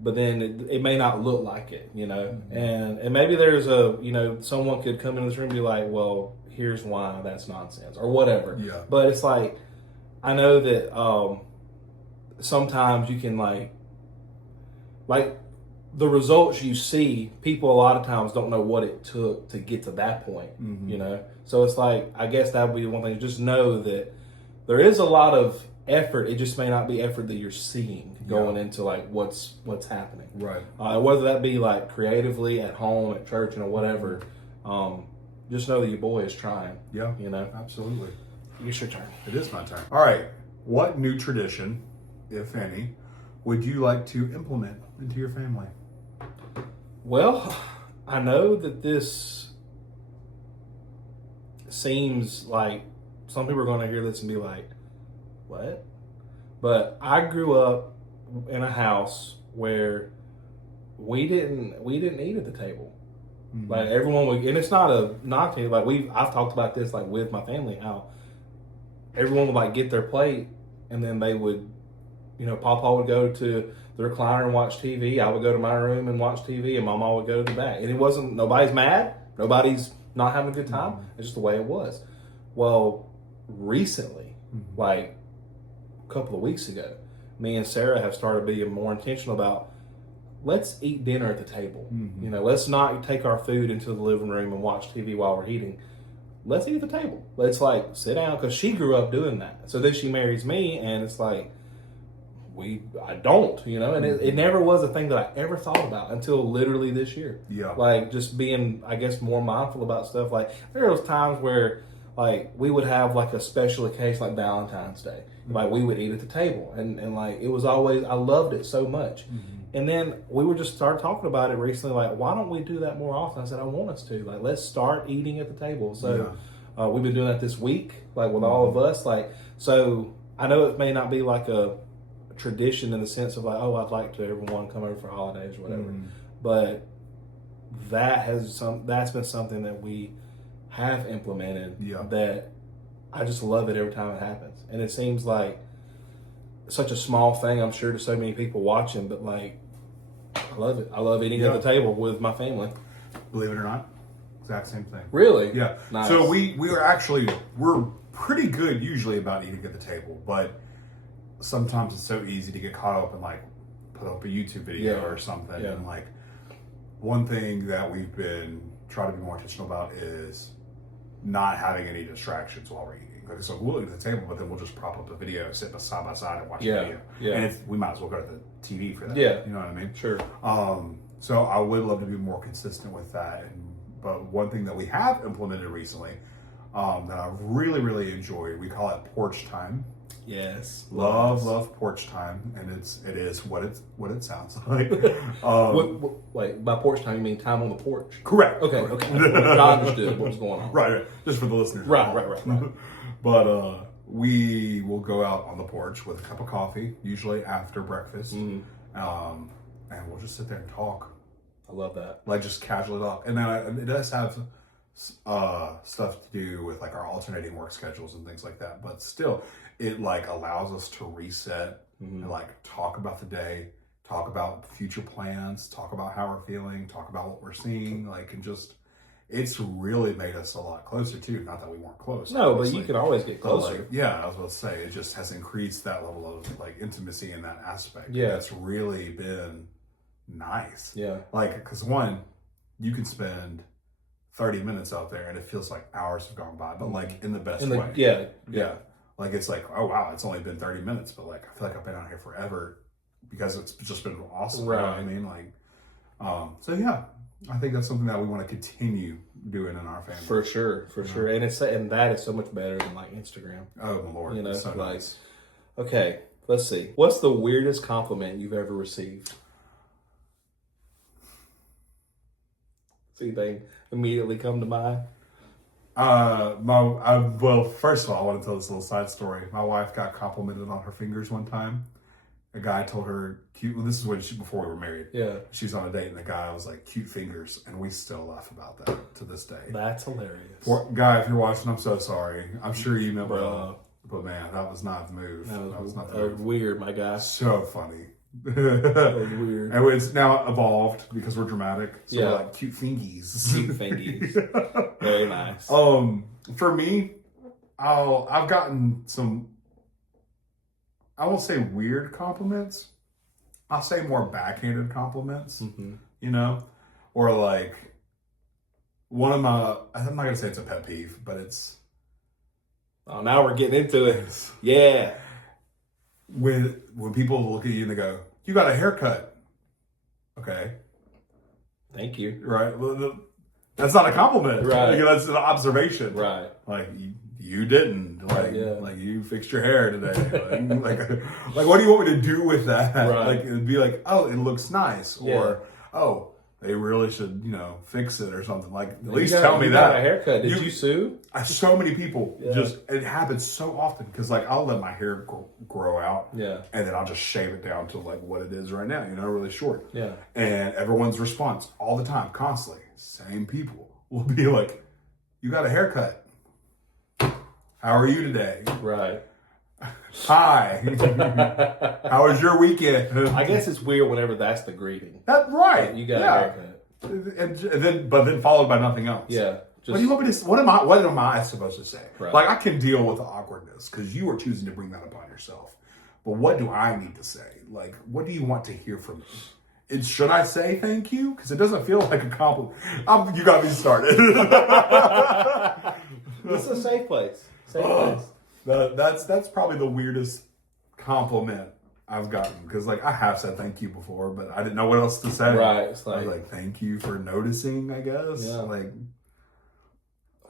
but then it may not look like it, you know? And maybe there's someone could come in this room and be like, well, here's why that's nonsense or whatever. Yeah. But it's like, I know that sometimes you can like the results you see, people a lot of times don't know what it took to get to that point, you know? So it's like, I guess that would be one thing. Just know that there is a lot of effort. It just may not be effort that you're seeing going into like what's happening. Right. Whether that be like creatively at home, at church, whatever. Just know that your boy is trying. Yeah. You know? Absolutely. It's your turn. It is my turn. All right. What new tradition, if any, would you like to implement into your family? Well, I know that this seems like some people are going to hear this and be like, what? But I grew up in a house where we didn't eat at the table. Like everyone would, and it's not a knock to you. Like I've talked about this like with my family, how everyone would like get their plate and then they would, Papa would go to the recliner and watch TV. I would go to my room and watch TV, and Mama would go to the back. And it wasn't, nobody's mad. Nobody's not having a good time. It's just the way it was. Well, recently, like a couple of weeks ago, me and Sarah have started being more intentional about, let's eat dinner at the table. Let's not take our food into the living room and watch TV while we're eating. Let's eat at the table. Let's like sit down, because she grew up doing that. So then she marries me, and it's like, I don't, and it never was a thing that I ever thought about until literally this year. Yeah. Like just being, I guess, more mindful about stuff. Like there was times where like we would have like a special occasion like Valentine's Day. Like we would eat at the table, and like it was always, I loved it so much. And then we were just started talking about it recently, like, why don't we do that more often? I said, I want us to. Like, let's start eating at the table. So We've been doing that this week, like with all of us. Like, so I know it may not be like a tradition in the sense of like, oh, I'd like to everyone come over for holidays or whatever, but that's been something that we have implemented that I just love it every time it happens. And it seems like such a small thing, I'm sure, to so many people watching, but like, I love it. I love eating at the table with my family. Believe it or not, exact same thing. Really? Yeah. Nice. So we're pretty good usually about eating at the table, but sometimes it's so easy to get caught up and like put up a YouTube video or something. Yeah. And like one thing that we've been trying to be more intentional about is not having any distractions while we're eating. Like, so we'll eat at the table, but then we'll just prop up the video, sit side by side and watch the video. Yeah. And we might as well go to the TV for that. Yeah. You know what I mean? Sure. So I would love to be more consistent with that. But one thing that we have implemented recently that I really, really enjoyed, we call it porch time. Yes. Love porch time, and it is what it sounds like. Wait, by porch time you mean time on the porch? Correct. Okay. I understood what was going on. Right. Just for the listeners. Right. But we will go out on the porch with a cup of coffee, usually after breakfast, and we'll just sit there and talk. I love that. Like just casually talk, and then it does have stuff to do with like our alternating work schedules and things like that. But still, it like allows us to reset and like talk about the day, talk about future plans, talk about how we're feeling, talk about what we're seeing, like, and just. It's really made us a lot closer too. Not that we weren't close. No, obviously. but you can always get closer. Like, yeah, I was about to say, it just has increased that level of like intimacy in that aspect. Yeah. That's really been nice. Yeah. Like, because one, you can spend 30 minutes out there and it feels like hours have gone by, but like in the best way. Yeah. Like it's like, oh wow, it's only been 30 minutes, but like I feel like I've been out here forever because it's just been awesome. Right. You know what I mean? Like, so yeah. I think that's something that we want to continue doing in our family. For sure. And that is so much better than like Instagram. Oh my Lord. You know, so like, nice. Okay, let's see. What's the weirdest compliment you've ever received? Does anything immediately come to mind? Well, first of all, I want to tell this little side story. My wife got complimented on her fingers one time. A guy told her cute. Well, this is before we were married. Yeah, she's on a date, and the guy was like, "Cute fingers," and we still laugh about that to this day. That's hilarious. Guy, if you're watching, I'm so sorry. I'm sure you meant well, but man, that was not the move. That was not the move. Weird, my guy. So funny. That was weird. And it's now evolved because we're dramatic. So we're like cute fingies. Cute fingies. Very nice. For me, I've gotten some. I won't say weird compliments. I'll say more backhanded compliments, you know? Or like, I'm not going to say it's a pet peeve, but it's... Oh, now we're getting into it. Yeah. When people look at you and they go, "You got a haircut." Okay. Thank you. Right? Well, that's not a compliment. Right. That's an observation. Right. Like, you didn't. Like you fixed your hair today. like what do you want me to do with that? Right. Like it'd be like, oh, it looks nice, or oh, they really should, fix it or something. Like at least tell me that. Got a haircut. Did you sue? So many people it happens so often because like I'll let my hair grow out, and then I'll just shave it down to like what it is right now, really short. Yeah. And everyone's response all the time, constantly, same people will be like, "You got a haircut. How are you today?" Right. Hi. How was your weekend? I guess it's weird whenever that's the greeting. That's right. Like, you got a haircut. And then followed by nothing else. Yeah. What do you want me to say? What am I supposed to say? Right. Like I can deal with the awkwardness because you are choosing to bring that upon yourself. But what do I need to say? Like, what do you want to hear from me? Should I say thank you? Because it doesn't feel like a compliment. You got me started. It's a safe place. That's probably the weirdest compliment I've gotten because like I have said thank you before, but I didn't know what else to say. Right. It's I was like, thank you for noticing, I guess. Yeah. Like,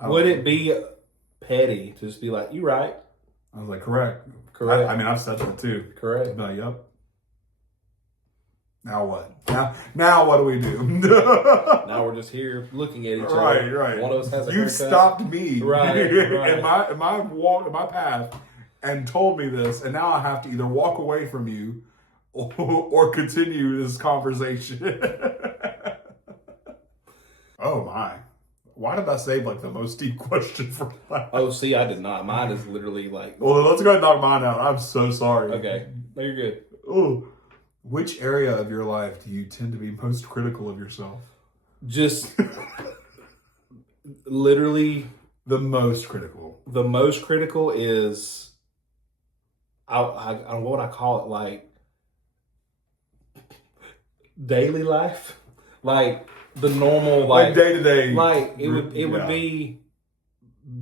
would it be petty to just be like, "You right"? I was like, correct. Correct. I mean, I've said that too. Correct. No, yep. Now what? Now what do we do? Now we're just here looking at each other. Right. One of us has a You haircut. stopped me right. in my path and told me this, and now I have to either walk away from you or continue this conversation. Oh my. Why did I save like the most deep question for last? Oh, see, I did not. Mine is literally like... Well, let's go ahead and knock mine out. I'm so sorry. Okay. No, you're good. Ooh. Which area of your life do you tend to be most critical of yourself? Just literally... The most critical. The most critical is... what would I call it? Like... daily life? Like... the normal like day to day, like it would be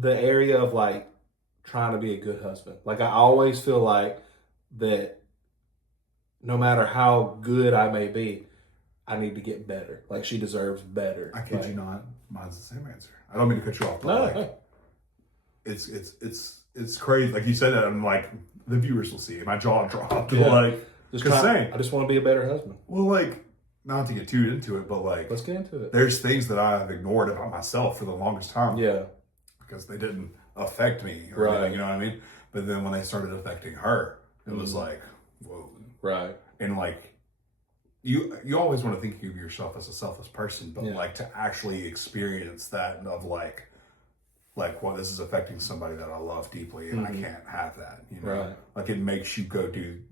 the area of like trying to be a good husband. Like I always feel like that no matter how good I may be, I need to get better. Like she deserves better. I kid you not, mine's the same answer. I don't mean to cut you off, but no. It's crazy. Like you said that, I'm like the viewers will see it. My jaw dropped. Yeah. Like I just want to be a better husband. Well, like. Not to get too into it, but like... Let's get into it. There's things that I've ignored about myself for the longest time. Yeah. Because they didn't affect me or anything, you know what I mean? But then when they started affecting her, it was like, whoa. Right. And like, you always want to think of yourself as a selfless person, but like to actually experience that of like, well, this is affecting somebody that I love deeply and I can't have that, you know? Right. Like it makes you go to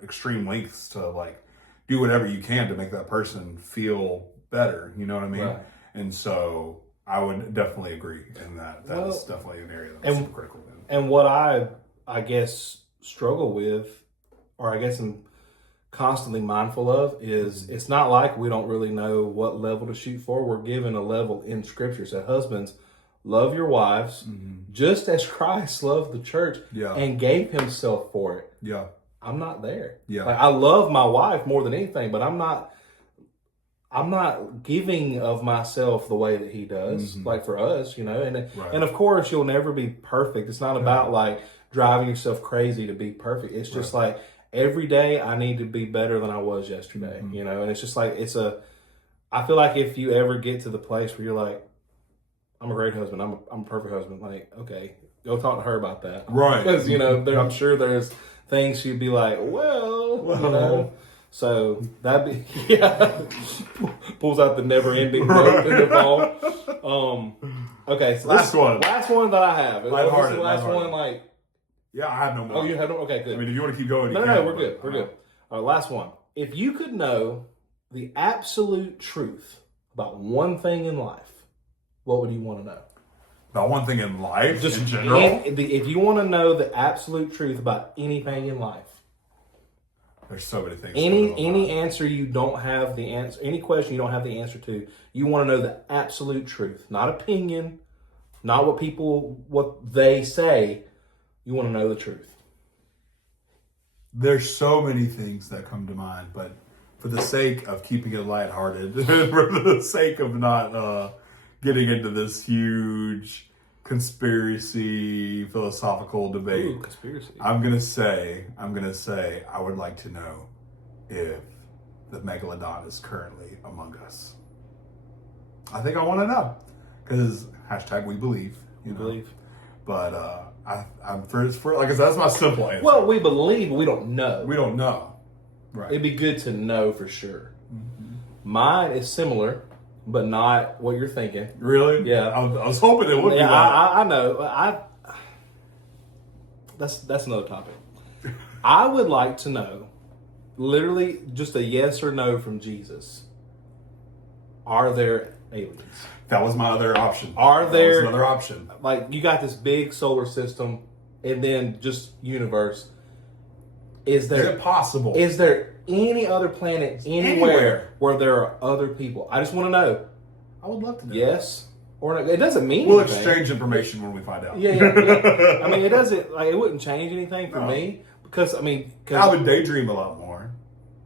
extreme lengths to like, do whatever you can to make that person feel better. You know what I mean? Right. And so I would definitely agree in that. That is definitely an area that's super critical. And what I guess struggle with, or I guess I'm constantly mindful of, is it's not like we don't really know what level to shoot for. We're given a level in Scripture. So husbands, love your wives just as Christ loved the church and gave himself for it. Yeah. I'm not there. Yeah. Like, I love my wife more than anything, but I'm not giving of myself the way that he does, like for us, you know. And of course, you'll never be perfect. It's not about like driving yourself crazy to be perfect. It's just like every day I need to be better than I was yesterday, you know. And it's just like I feel like if you ever get to the place where you're like, I'm a great husband, I'm a perfect husband, like, okay, go talk to her about that, right? Because you know, I'm sure there's things she'd be like, well, you know. So that'd be pulls out the never-ending note in the phone. Okay, so last one that I have. Lighthearted, last one, like. Yeah, I have no more. Oh, you have no. Okay, good. I mean, if you want to keep going, no, we're good. We're good. All right, last one. If you could know the absolute truth about one thing in life, what would you want to know? About one thing in life, just in general? If you want to know the absolute truth about anything in life. There's so many things. Any answer you don't have the answer, any question you don't have the answer to, you want to know the absolute truth. Not opinion, not what they say. You want to know the truth. There's so many things that come to mind, but for the sake of keeping it lighthearted, for the sake of not getting into this huge conspiracy philosophical debate. Ooh, conspiracy. I'm gonna say I would like to know if the megalodon is currently among us. I think I want to know because #we believe. You know? Believe. But I'm for like I said, that's my simple answer. Well, we believe, but we don't know. We don't know. Right. It'd be good to know for sure. Mine is similar, but not what you're thinking. Really? Yeah. I was hoping it would be. I know. That's another topic. I would like to know, literally, just a yes or no from Jesus. Are there aliens? That was my other option. That was another option? Like, you got this big solar system, and then just universe. Is it possible? Is there any other planet anywhere where there are other people? I just want to know. I would love to know. Yes or no. It doesn't mean we'll anything. Exchange information when we find out. Yeah. I mean, it doesn't, like, it wouldn't change anything for me because, I mean, I would daydream a lot more.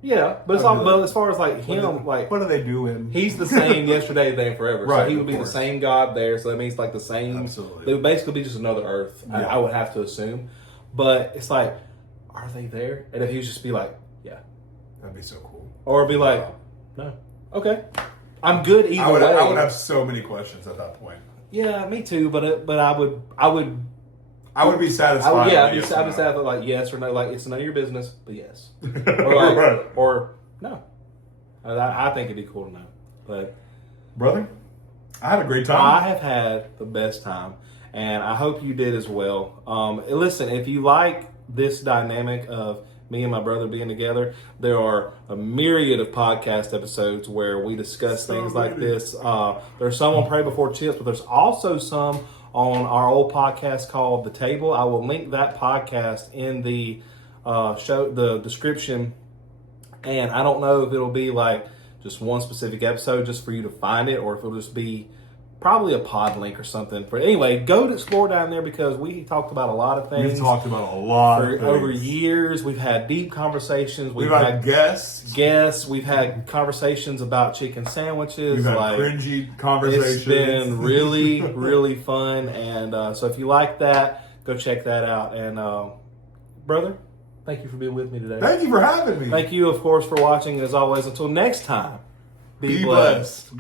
Yeah, but it's all. But as far as like him, what are they doing? He's the same yesterday, today, and forever. Right, so he would be the same God there. So that means like the same. Absolutely. They would basically be just another Earth. Yeah. I would have to assume, but it's like, are they there? And if he would just be like, yeah, That'd be so cool. Or be like, no. Okay. I'm good either way. I would have so many questions at that point. Yeah, me too. But I would be satisfied. I'd be satisfied with like yes or no. Like it's none of your business, but yes. Or like, Right. or no. I think it'd be cool to know. But brother, I had a great time. I have had the best time, and I hope you did as well. Listen, if you like this dynamic of me and my brother being together, there are a myriad of podcast episodes where we discuss things like this. There's some on Pray Before Chips, but there's also some on our old podcast called The Table. I will link that podcast in the the description. And I don't know if it'll be like just one specific episode just for you to find it, or if it'll just be probably a pod link or something. But anyway, go to explore down there because we talked about a lot of things. We've talked about a lot of things. Over years. We've had deep conversations. We've had guests. We've had conversations about chicken sandwiches. We've had cringy conversations. It's been really, really fun. And so if you like that, go check that out. And brother, thank you for being with me today. Thank you for having me. Thank you, of course, for watching. As always, until next time, be blessed.